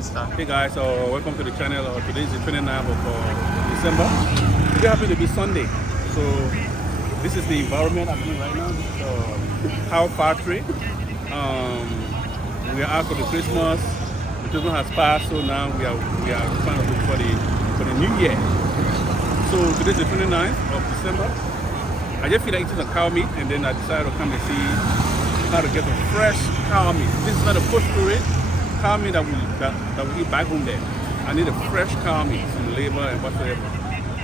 Hey guys, welcome to the channel. Today is the 29th of December. Very happy to be Sunday. So this is the environment I'm in right now. This is cow factory. We are out for the Christmas. The Christmas has passed, so now we are trying to look for the new year. So today is the 29th of December. I just feel like eating some cow meat, and then I decided to come and see how to get some fresh cow meat. This is not a push to it. Cow meat that we eat back home there. I need a fresh cow meat from labor and whatsoever.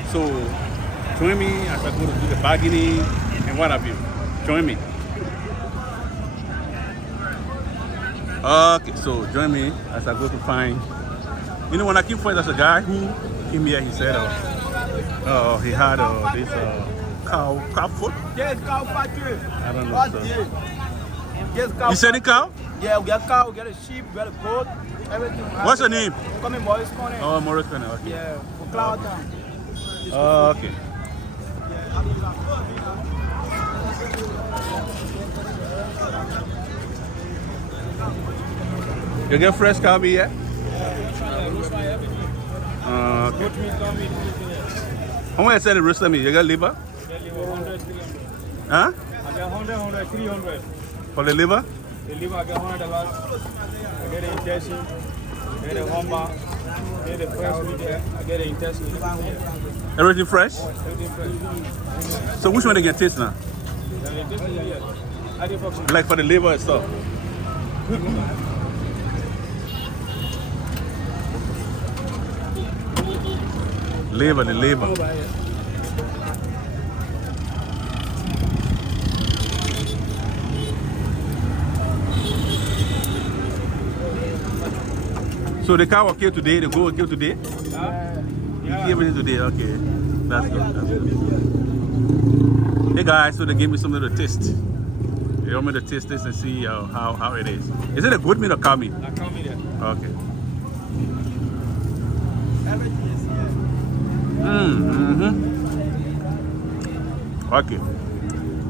So join me as I go to do the bargaining and what have you. Join me. Okay, so join me as I go to find. You know, when I came first, there's a guy who came here. He said he had this cow foot. Yes, cow factory. I don't know. So. Yes, cow. You said the cow? Yeah, we got cow, we got a sheep, we got a goat, everything. What's your name? Come in, Morris Corner. Oh, Morris Corner. Okay. Yeah, for Cloud Town. Okay. You get fresh cow meat yet? Okay. How much is the roasted meat? You got liver? 100, 300. Huh? I got 100, 300. For the liver? The liver, I got $100. I get the intestine, I get the humber, I get the fresh meat there, I get the intestine. Everything fresh? Everything fresh. So which one they can taste now? Like for the liver and stuff? The liver. So the cow will kill today, the goat will kill today? You kill everything today, okay. That's good, that's good. Hey guys, so they gave me something to taste. They want me to taste this and see how it is. Is it a goat meat or cow meat? Cow meat, yeah. Okay. Everything is here. Okay.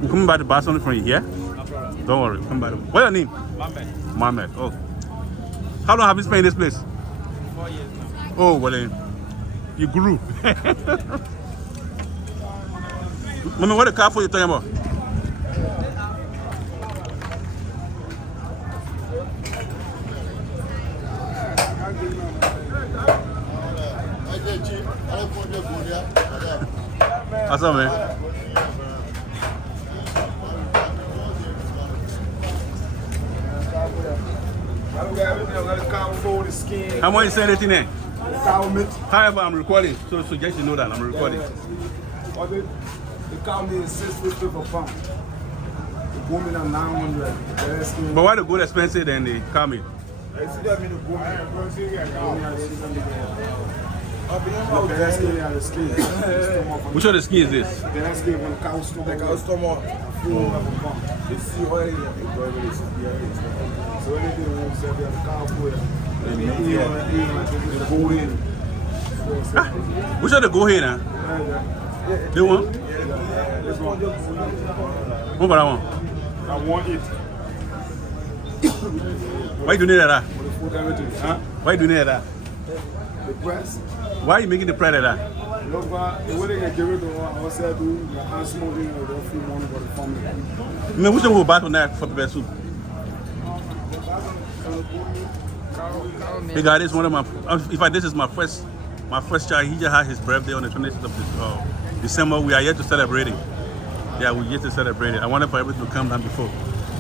I'm coming by to buy something from you here? No problem. Don't worry, come by. What's your name? Mohammed. Oh. How long have you spent in this place? 4 years now. Oh, well then, you grew. Mommy, what the car for you talking about? What's up, man? How much you say anything there? Cow meat. However, I'm recording, so just you know that I'm recording. The cow meat is $6.50 per pound. The goat meat is $900. But why the goat expensive than the cow meat? Which of the skin is this? The skin when the cow stomach. The cow stomach. The sea oil. So anything we say the cow food. Which of the goat here now? The one? What about that one? I want it. Why you doing that? Huh? Why you doing that? The breast. Why are you making the pride of that? Look, the way they give it to us, I do the hand smoking or the free money for the family. Man, which one will buy tonight for the soup? Hey guys, this is one of my. In fact, this is my first child. He just had his birthday on the 26th of December. We are yet to celebrate it. Yeah, we're yet to celebrate it. I wanted for everything to come down before.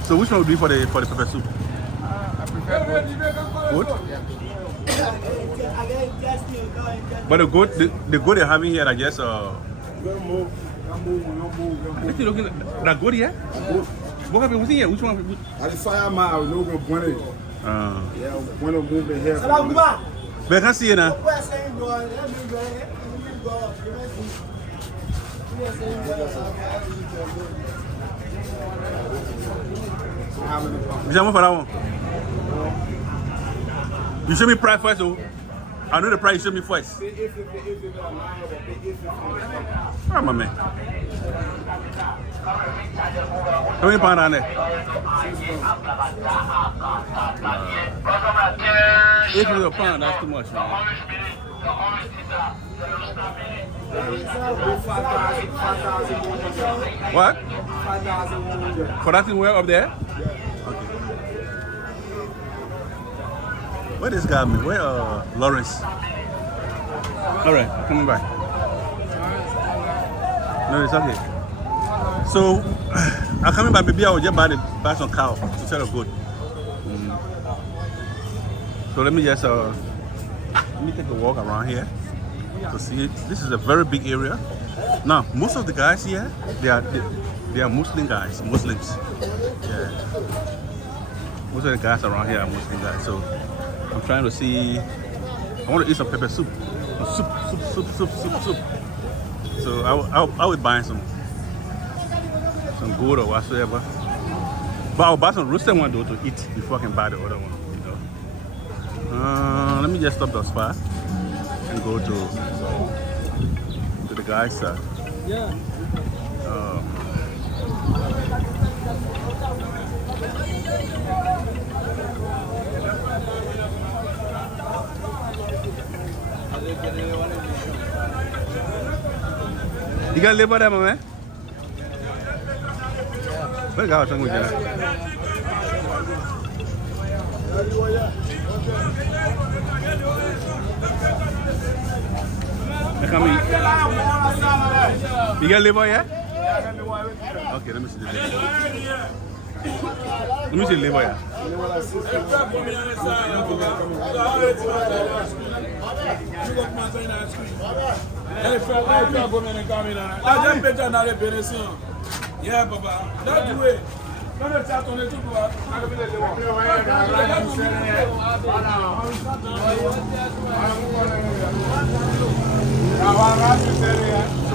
So which one would be for the pepper soup? I prefer Goat? But the goat they're having here, I guess. What you looking at? That goat here? What happened? What's in here? Which one? I just fire my I know going to point it. Yeah, when I'm moving here. But I can't see it now. You show me price first, oh. I know the price. Show me first. Alright, my man. How many pounds on there? 8 a pound, that's too much, man. What? 5,100. For that thing way up there? Yeah. Okay. Where this guy me? Where Lawrence? Alright, coming back. No, it's okay. So I'm coming back, maybe I will just buy some cow instead of goat. So let me just let me take a walk around here to see it. This is a very big area. Now most of the guys here they are Muslim guys, Muslims. Yeah. Most of the guys around here are Muslim guys. So I'm trying to see. I want to eat some pepper soup. Soup. So I will buy some goat or whatsoever. But I'll buy some roasted one though to eat before I can buy the other one. Let me just stop the spot and go to the guy's side. Yeah. You got live by that, my man? Where the guy was talking with you? You got liver yet? Okay, let me see the liver. Let me see the liver yet. Yeah, Papa. That's the way. So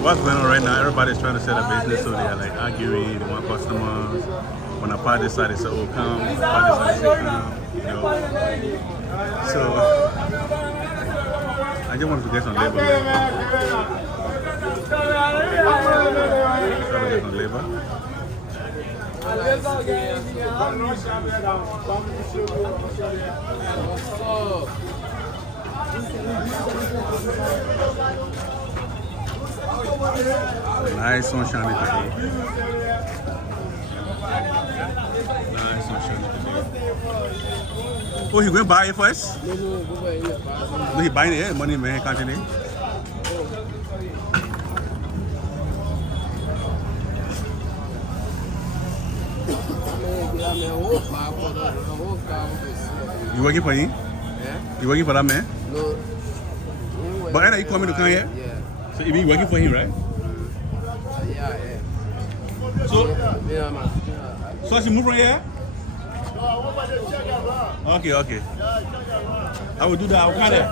what's going on right now? Everybody's trying to set a business, so they're like arguing. They want customers. When I part this side, they say, "Oh, come." Part this side, they say, "Come." You know. So I just wanted to get some labor. Some labor. Nice sunshine today. Nice sunshine today. Oh, he going to buy it for us? No, he buying it. Money, man, can't you? You working for him? Yeah. You working for that man? No. But are you coming to come here? Yeah. So you been working for him, right? Yeah. So Yeah, so as you move from here? Okay. I will do that. I'll come there.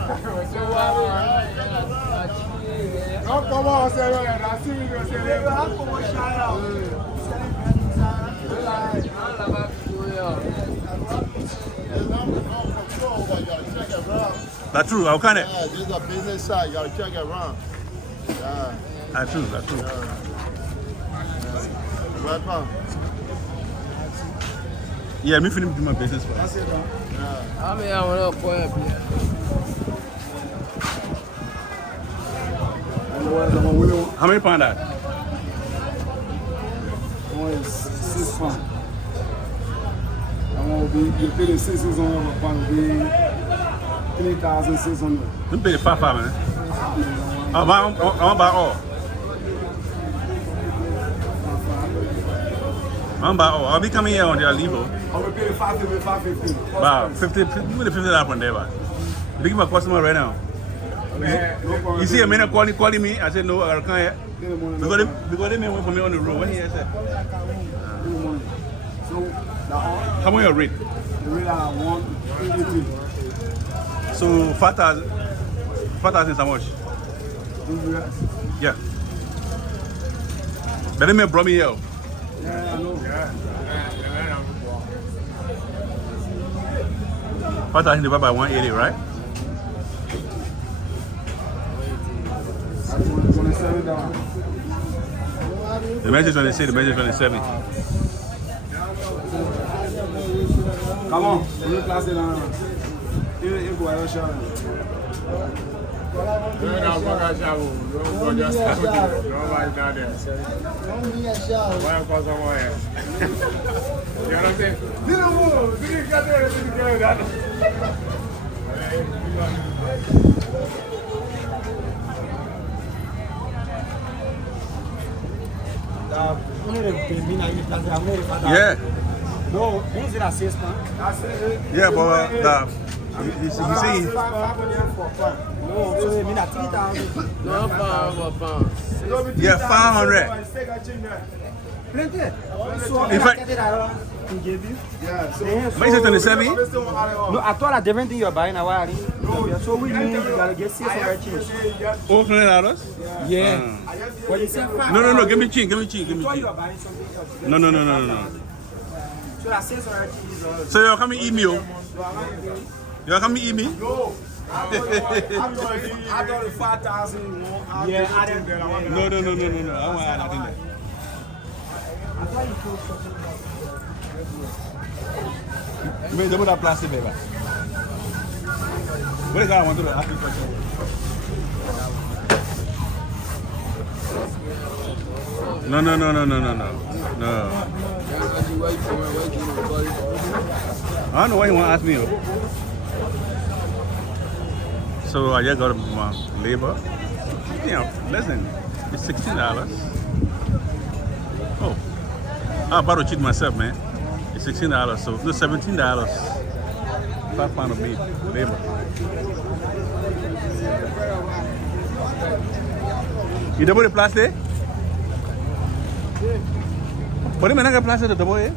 That's true. I'll come there. Yeah, this is a business side. You gotta check it around. Yeah. That's true. Welcome. Yeah, me finish do my business first. That's it, man. Yeah. I mean, I want to point up here. How many pound that? One is 6 pounds. And one will be, you pay the 600 pound will be 3,600. Let me pay the 5, man. I want to buy all. I'll be coming here on their leave. I will pay the 550. Wow, 50 $50 from there, man. Big my customer right now. You see a man calling me. I said no, I can't yet. Because they may wait for me on the road. What he said? So How much your rate? the rate are 183. So 5,000 is how much? Yeah. But they may brought me here. Yeah, I know. 5,000 divided by 180, right? 27 down. The message 26, the message 27. Come on, you class it down. You go ahead, show. You're not going to shower. You're just nobody's down there. Why am I somewhere? You know what I'm saying? Didn't move. Didn't get there. Didn't get that. Yeah. No, who's in assistant? Yeah, but you see, No, so they mean at 3,000. No pound. yeah, 500. Plenty. So In fact, he gave you? Yeah, so message 27. No, I thought that different thing you're buying a while. So we mean you gotta get 600 change. Oh, $20? Yeah. Well, you said 5. No, give me change, give me change, give me I thought you change. were buying something else. No. So that 600 change is all. So you're coming email? You're coming email? no. I thought the 5,000 yeah, I didn't. No. I want to add that in there. I thought you told something else. Me double that plastic paper. What is that I want to do? Ask you a question. No. I don't know why you want to ask me. So I just got my labor. Yeah, listen, it's $16. Oh, I'm about to cheat myself, man. It's $16, so no, $17. 5 pounds of meat, labor. You double the plastic? But you may not get plastic to double it.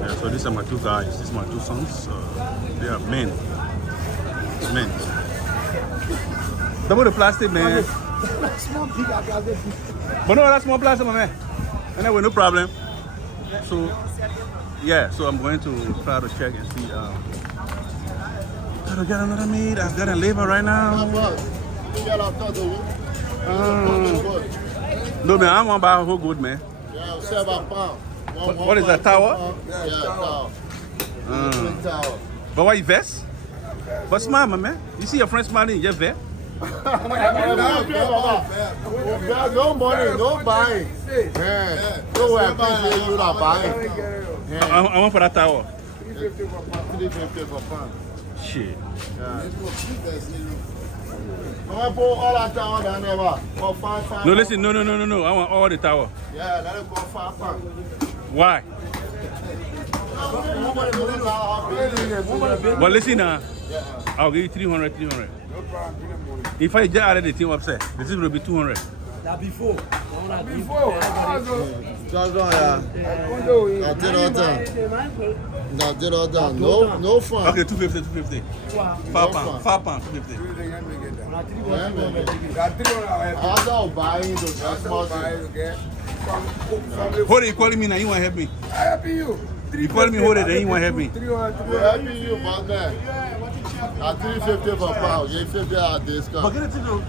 Yeah, so these are my two guys. These are my two sons. They are men. Men. Double the plastic, man. Small big plastic. But no, that's small plastic, my man. Anyway, no problem. So, yeah, so I'm going to try to check and see. Gotta get another meat. I've got a labor right now. No, man, I want to buy a whole good, man. Yeah, 7 pounds. What is that, tower? Yeah, tower. Big tower. But why you vest? But smile, my man. You see your friend smiling, you just vest? No money, no buying. Yeah. No way, I you not buying. I want for that tower. 350 per pound. Shit. I want to put all that tower down there, for 5 No, listen, no. I want all the tower. Yeah, let it go 5 pounds. Why? But listen now, I'll give you 300. If I just added the thing upset, this will be 200. That before. Just don't, yeah. I did all done. I did all done. No fun. Okay, 250. 5 pounds, 250. I was buying the small thing. Hold it, you calling me now, you want to help me? I helping you. You calling me, hold it, then you want to help me? We're helping you, my man. At 350 per pound, you 50 at discount. But get it to the...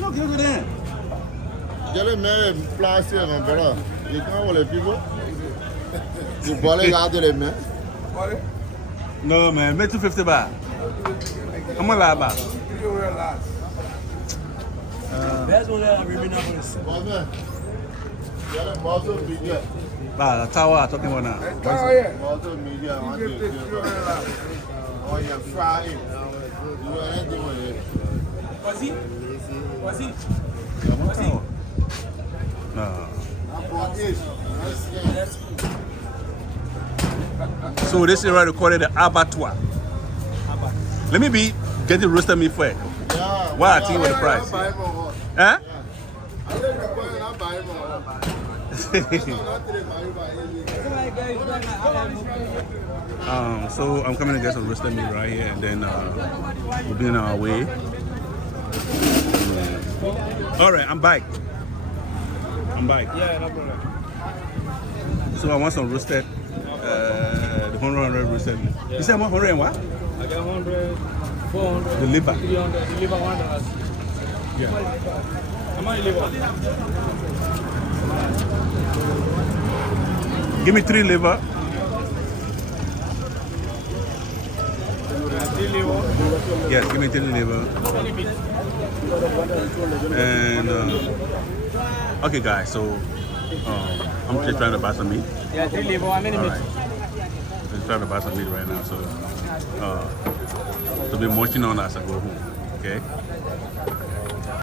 No, give it in. Get it made plastic, my brother. You can't hold it, people. You bought out of it, man. No, man, make 250 baht. How much lie baht? 300 last. That's one that I remember for the My man. Get it muscle media. Bah, the tower I'm talking about now. Oh, yeah. Muscle media, I want to 300 last. or you fry it. You do anything with it. Was he? No. I bought this. That's So this is right recorded the abattoir. Let me get the roasted meat first. yeah. Why I think with the price? Buy more. Huh? I think you're going to buy more. So I'm coming to get some roasted meat right here, and then we'll be on our way. All right, I'm back. Yeah, no problem. So I want some roasted, the 100%. You said 100 and what? I get 100, 400, The liver. 300. The liver $1. Yeah. How much liver? Give me 3 liver. 3 liver. Yes, give me 3 liver. Any meat? And okay, guys. So I'm just trying to buy some meat. Yeah, 3 liver. How many All meat? right. Just trying to buy some meat right now. So to be munching on as I go home. Okay.